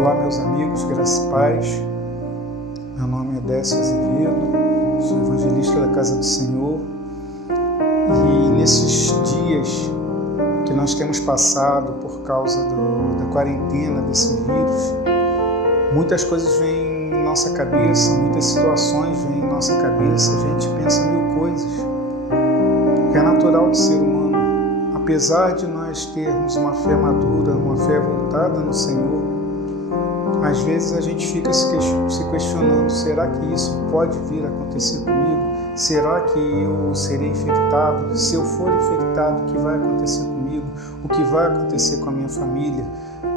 Olá, meus amigos, graça e paz. Meu nome é Décio Azevedo, sou evangelista da Casa do Senhor. E nesses dias que nós temos passado por causa da quarentena desse vírus, muitas coisas vêm em nossa cabeça, muitas situações vêm em nossa cabeça, a gente pensa mil coisas, que é natural do ser humano. Apesar de nós termos uma fé madura, uma fé voltada no Senhor, às vezes a gente fica se questionando, será que isso pode vir a acontecer comigo? Será que eu serei infectado? Se eu for infectado, o que vai acontecer comigo? O que vai acontecer com a minha família?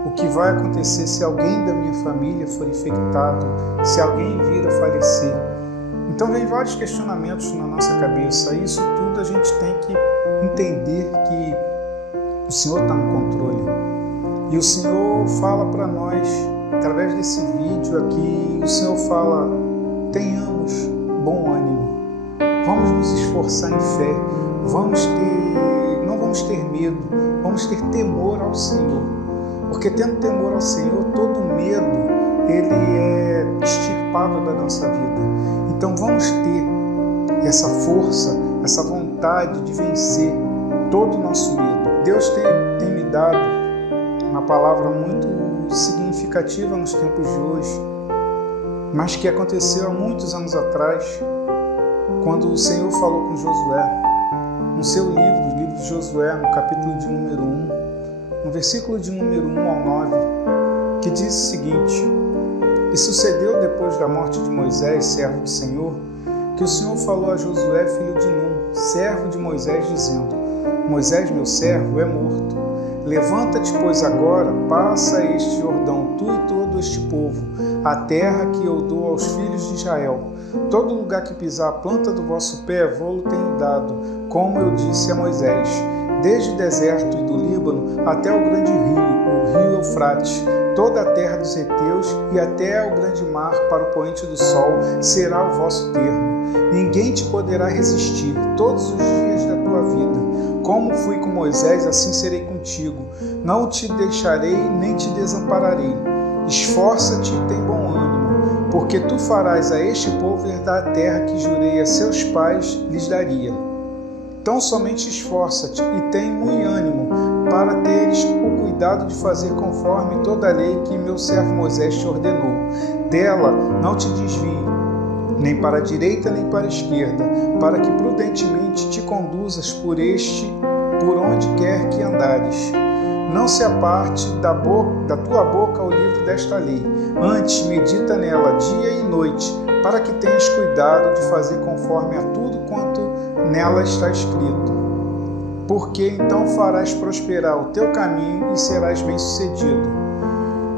O que vai acontecer se alguém da minha família for infectado? Se alguém vir a falecer? Então vem vários questionamentos na nossa cabeça. Isso tudo a gente tem que entender que o Senhor está no controle. E o Senhor fala para nós, através desse vídeo aqui, o Senhor fala: tenhamos bom ânimo, vamos nos esforçar em fé, não vamos ter medo, vamos ter temor ao Senhor, porque tendo temor ao Senhor, todo medo ele é extirpado da nossa vida. Então vamos ter essa força, essa vontade de vencer todo o nosso medo. Deus tem me dado uma palavra muito significativa nos tempos de hoje, mas que aconteceu há muitos anos atrás, quando o Senhor falou com Josué, no seu livro, o livro de Josué, no capítulo de número 1, no versículo de número 1 ao 9, que diz o seguinte: E sucedeu depois da morte de Moisés, servo do Senhor, que o Senhor falou a Josué, filho de Nun, servo de Moisés, dizendo: Moisés, meu servo, é morto. Levanta-te, pois, agora, passa este Jordão, tu e todo este povo, a terra que eu dou aos filhos de Israel. Todo lugar que pisar a planta do vosso pé, vou-lo tenho dado, como eu disse a Moisés, desde o deserto e do Líbano até o grande rio, o rio Eufrates, toda a terra dos heteus e até o grande mar para o poente do sol será o vosso termo. Ninguém te poderá resistir todos os dias da tua vida. Como fui com Moisés, assim serei contigo. Não te deixarei, nem te desampararei. Esforça-te e tem bom ânimo, porque tu farás a este povo herdar a terra que jurei a seus pais lhes daria. Então somente esforça-te e tem muito ânimo, para teres o cuidado de fazer conforme toda a lei que meu servo Moisés te ordenou. Dela não te desvie, nem para a direita nem para a esquerda, para que prudentemente te conduzas por onde quer que andares. Não se aparte da tua boca o livro desta lei, antes medita nela dia e noite, para que tenhas cuidado de fazer conforme a tudo quanto nela está escrito. Porque então farás prosperar o teu caminho e serás bem-sucedido.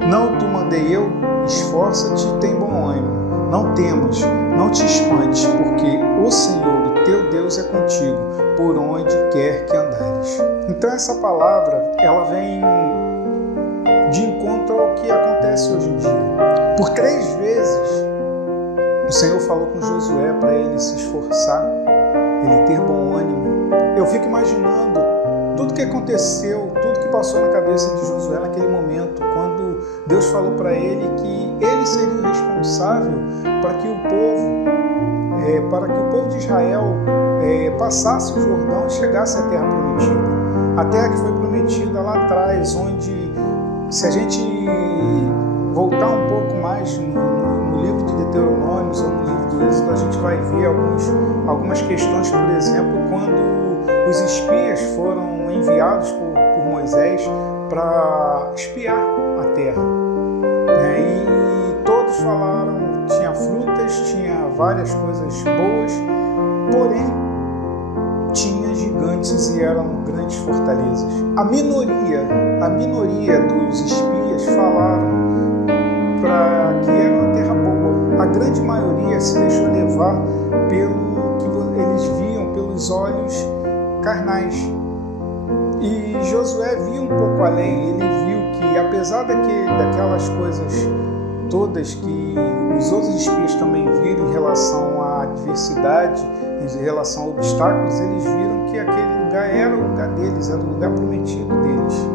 Não te mandei eu? Esforça-te e tem bom ânimo. Não temas, não te espantes, porque o Senhor, o teu Deus, é contigo, por onde quer que andares. Então essa palavra, ela vem de encontro ao que acontece hoje em dia. Por 3 vezes, o Senhor falou com Josué para ele se esforçar, ele ter bom ânimo. Eu fico imaginando tudo que aconteceu, tudo que passou na cabeça de Josué naquele momento, quando Deus falou para ele que ele seria o responsável para que o povo de Israel passasse o Jordão e chegasse à terra prometida. A terra que foi prometida lá atrás, onde, se a gente voltar um pouco mais no livro de Deuteronômios ou no livro do Êxodo, a gente vai ver algumas questões, por exemplo, quando os espias foram enviados por Moisés para espiar a terra. E todos falaram, tinha frutas, tinha várias coisas boas, porém tinha gigantes e eram grandes fortalezas. A minoria dos espias falaram que era uma terra boa. A grande maioria se deixou levar pelo que eles viam, pelos olhos carnais. E Josué viu um pouco além, ele viu que apesar daquelas coisas todas que os outros espias também viram em relação à adversidade, em relação a obstáculos, eles viram que aquele lugar era o lugar deles, era o lugar prometido deles.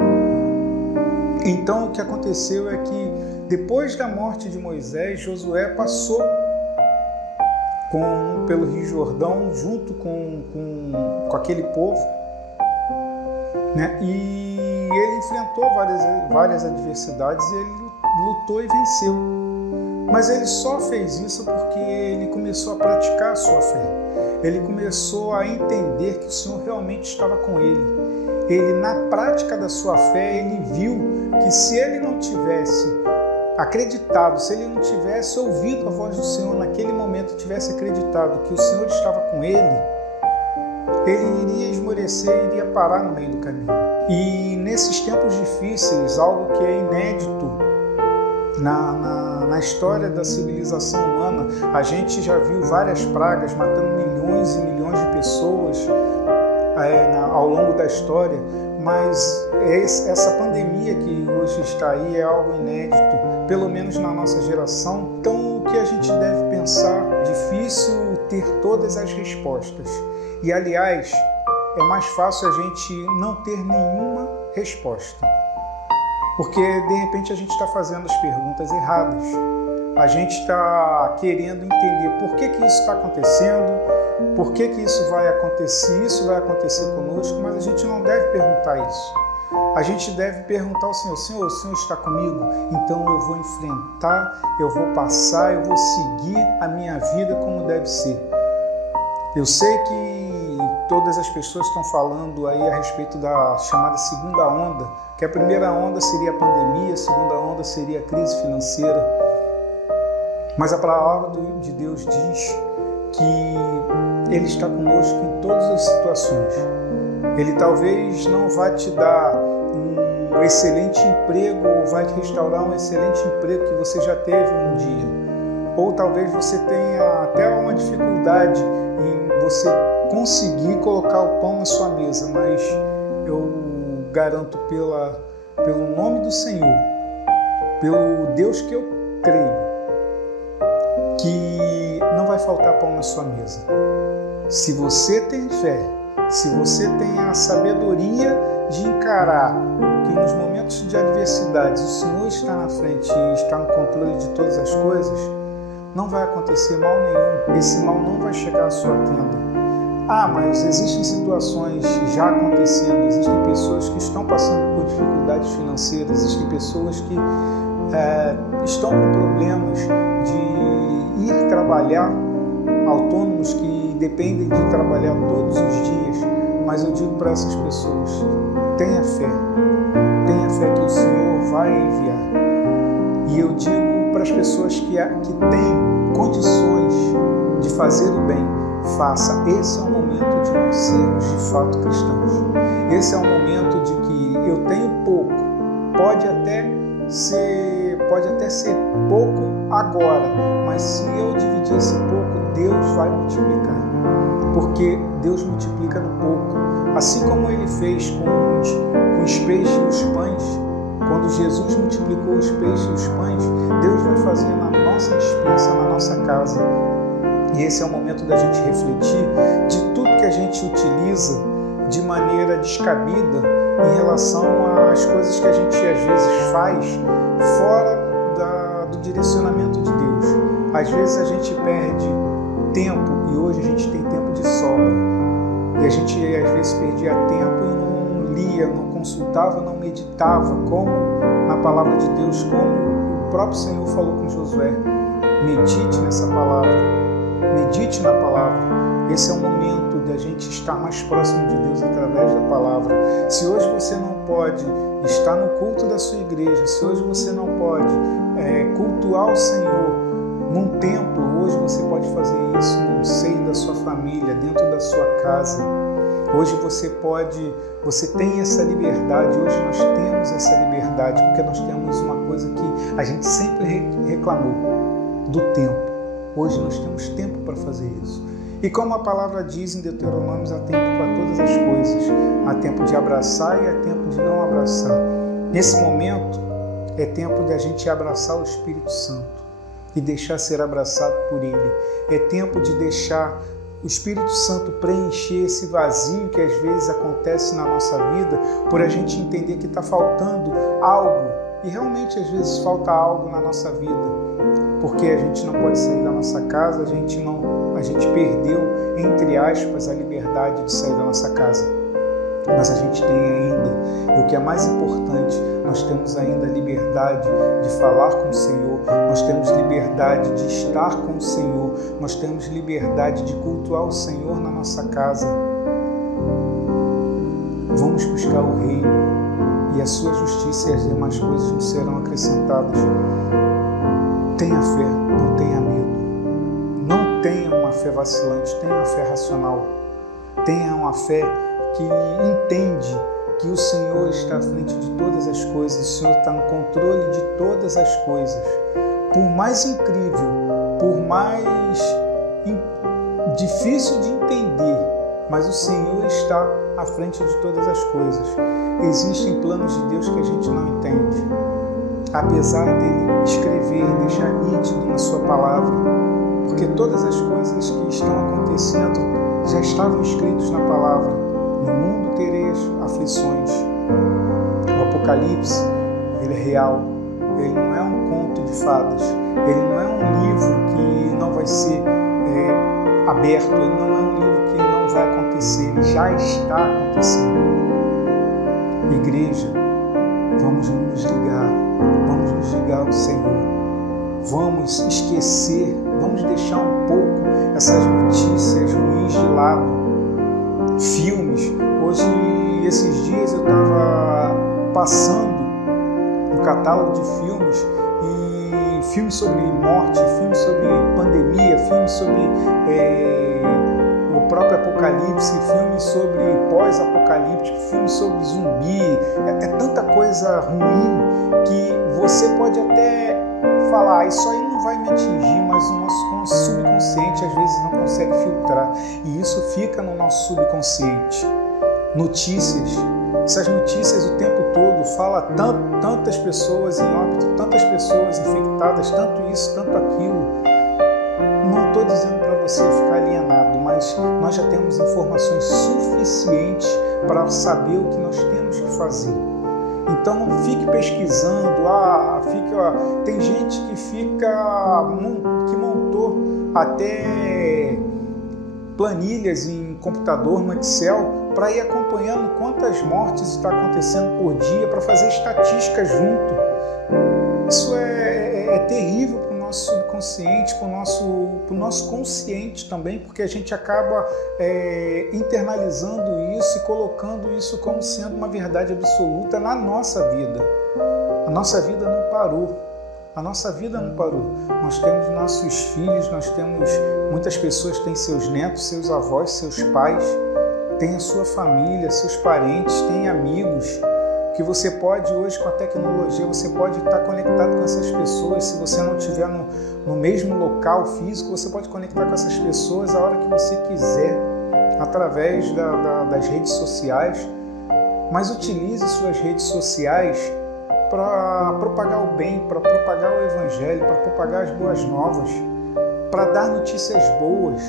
Então o que aconteceu é que Depois da morte de Moisés, Josué passou pelo Rio Jordão junto com aquele povo, né? E ele enfrentou várias adversidades e ele lutou e venceu. Mas ele só fez isso porque ele começou a praticar a sua fé. Ele começou a entender que o Senhor realmente estava com ele. Ele, na prática da sua fé, ele viu que se ele não tivesse acreditado, se ele não tivesse ouvido a voz do Senhor naquele momento, tivesse acreditado que o Senhor estava com ele iria esmorecer, iria parar no meio do caminho. E nesses tempos difíceis, algo que é inédito na história da civilização humana, a gente já viu várias pragas matando milhões e milhões de pessoas ao longo da história, mas essa pandemia que hoje está aí é algo inédito, pelo menos na nossa geração. Então, o que a gente deve pensar? Difícil ter todas as respostas. E, aliás, é mais fácil a gente não ter nenhuma resposta. Porque, de repente, a gente está fazendo as perguntas erradas. A gente está querendo entender por que isso está acontecendo, por que isso vai acontecer conosco, mas a gente não deve perguntar isso. A gente deve perguntar ao Senhor: Senhor, o Senhor está comigo? Então eu vou enfrentar, eu vou passar, eu vou seguir a minha vida como deve ser. Eu sei que todas as pessoas estão falando aí a respeito da chamada segunda onda, que a primeira onda seria a pandemia, a segunda onda seria a crise financeira. Mas a palavra de Deus diz que Ele está conosco em todas as situações. Ele talvez não vai te dar um excelente emprego ou vai te restaurar um excelente emprego que você já teve um dia. Ou talvez você tenha até uma dificuldade em você conseguir colocar o pão na sua mesa, mas eu garanto pelo nome do Senhor, pelo Deus que eu creio, que não vai faltar pão na sua mesa. Se você tem fé, se você tem a sabedoria de encarar que nos momentos de adversidades o Senhor está na frente e está no controle de todas as coisas, não vai acontecer mal nenhum. Esse mal não vai chegar à sua tenda. Mas existem situações já acontecendo, existem pessoas que estão passando por dificuldades financeiras, existem pessoas que estão com problemas de ir trabalhar, autônomos que dependem de trabalhar todos os dias, mas eu digo para essas pessoas: tenha fé que o Senhor vai enviar. E eu digo para as pessoas que têm condições de fazer o bem, faça. Esse é o momento de nós sermos de fato cristãos. Esse é o momento de que eu tenho pouco, pode até ser pouco agora, mas se eu dividir esse pouco, Deus vai multiplicar, porque Deus multiplica no pouco, assim como Ele fez com os peixes e os pães. Quando Jesus multiplicou os peixes e os pães, Deus vai fazer na nossa despensa, na nossa casa. E esse é o momento da gente refletir de tudo que a gente utiliza de maneira descabida em relação às coisas que a gente às vezes faz fora do direcionamento de Deus. Às vezes a gente perde tempo, e hoje a gente tem tempo de sobra, e a gente às vezes perdia tempo e não lia, não consultava, não meditava, como na palavra de Deus, como o próprio Senhor falou com Josué: medite nessa palavra, medite na palavra. Esse é o momento de a gente estar mais próximo de Deus através da palavra. Se hoje você não pode estar no culto da sua igreja, se hoje você não pode cultuar o Senhor num templo, hoje você pode fazer isso no seio da sua família, dentro da sua casa. Hoje você tem essa liberdade, hoje nós temos essa liberdade, porque nós temos uma coisa que a gente sempre reclamou, do tempo. Hoje nós temos tempo para fazer isso. E como a palavra diz em Deuteronômio, há tempo para todas as coisas. Há tempo de abraçar e há tempo de não abraçar. Nesse momento, é tempo de a gente abraçar o Espírito Santo e deixar ser abraçado por Ele. É tempo de deixar o Espírito Santo preencher esse vazio que às vezes acontece na nossa vida, por a gente entender que está faltando algo e realmente às vezes falta algo na nossa vida, porque a gente não pode sair da nossa casa, a gente perdeu, entre aspas, a liberdade de sair da nossa casa. Mas a gente tem ainda, e o que é mais importante, nós temos ainda a liberdade de falar com o Senhor, nós temos liberdade de estar com o Senhor, nós temos liberdade de cultuar o Senhor na nossa casa. Vamos buscar o reino e a sua justiça, e as demais coisas nos serão acrescentadas. Tenha fé, não tenha medo. Não tenha uma fé vacilante, tenha uma fé racional. Tenha uma fé que entende que o Senhor está à frente de todas as coisas, o Senhor está no controle de todas as coisas. Por mais incrível, por mais difícil de entender, mas o Senhor está à frente de todas as coisas. Existem planos de Deus que a gente não entende, apesar dele escrever e deixar nítido na sua palavra, porque todas as coisas que estão acontecendo já estavam escritos na palavra. No mundo tereis aflições. O Apocalipse, ele é real. Ele não é um conto de fadas. Ele não é um livro que não vai ser aberto. Ele não é um livro que não vai acontecer. Ele já está acontecendo. Igreja, vamos nos ligar ao Senhor. Vamos esquecer, vamos deixar um pouco essas notícias ruins de lado. Filmes. Hoje, esses dias eu estava passando um catálogo de filmes, e filmes sobre morte, filmes sobre pandemia, filmes sobre o próprio apocalipse, filmes sobre pós-apocalíptico, filmes sobre zumbi. É tanta coisa ruim que você pode até falar, isso aí não vai me atingir, mas o nosso subconsciente às vezes não consegue filtrar, e isso fica no nosso subconsciente. Notícias, essas notícias o tempo todo fala tantas pessoas em óbito, tantas pessoas infectadas, tanto isso, tanto aquilo. Não estou dizendo para você ficar alienado, mas nós já temos informações suficientes para saber o que nós temos que fazer. Então não fique pesquisando, tem gente que montou até planilhas em computador, no Excel, para ir acompanhando quantas mortes está acontecendo por dia, para fazer estatística junto. Isso é terrível para o nosso subconsciente, para o nosso consciente também, porque a gente acaba internalizando isso e colocando isso como sendo uma verdade absoluta na nossa vida. A nossa vida não parou. A nossa vida não parou. Nós temos nossos filhos, muitas pessoas têm seus netos, seus avós, seus pais, tem a sua família, seus parentes, tem amigos, que você pode hoje, com a tecnologia, você pode estar conectado com essas pessoas. Se você não estiver no mesmo local físico, você pode conectar com essas pessoas a hora que você quiser, através das redes sociais. Mas utilize suas redes sociais para propagar o bem, para propagar o Evangelho, para propagar as boas novas, para dar notícias boas,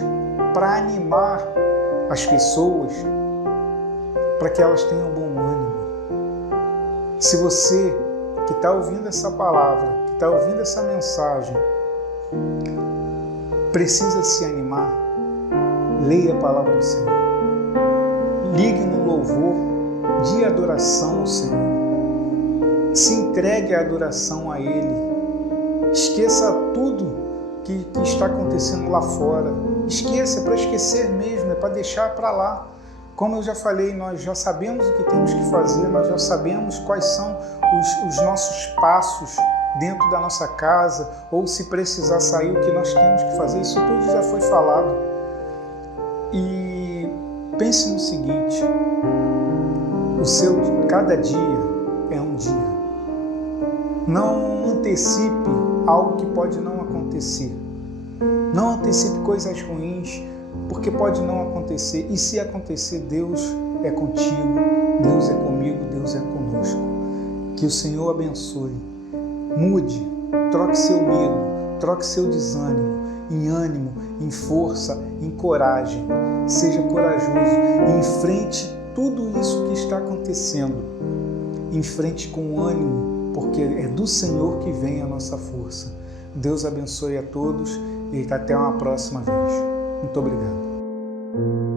para animar as pessoas, para que elas tenham bom ânimo. Se você que está ouvindo essa palavra, que está ouvindo essa mensagem, precisa se animar, leia a palavra do Senhor. Ligue no louvor de adoração ao Senhor. Se entregue à adoração a Ele. Esqueça tudo que está acontecendo lá fora. Esqueça, é para esquecer mesmo, é para deixar para lá. Como eu já falei, nós já sabemos o que temos que fazer, nós já sabemos quais são os nossos passos dentro da nossa casa, ou se precisar sair, o que nós temos que fazer. Isso tudo já foi falado. E pense no seguinte: cada dia é um dia. Não antecipe algo que pode não acontecer. Não antecipe coisas ruins, porque pode não acontecer. E se acontecer, Deus é contigo, Deus é comigo, Deus é conosco. Que o Senhor abençoe. Mude, troque seu medo, troque seu desânimo em ânimo, em força, em coragem. Seja corajoso e enfrente tudo isso que está acontecendo. Enfrente com ânimo, porque é do Senhor que vem a nossa força. Deus abençoe a todos e até uma próxima vez. Muito obrigado.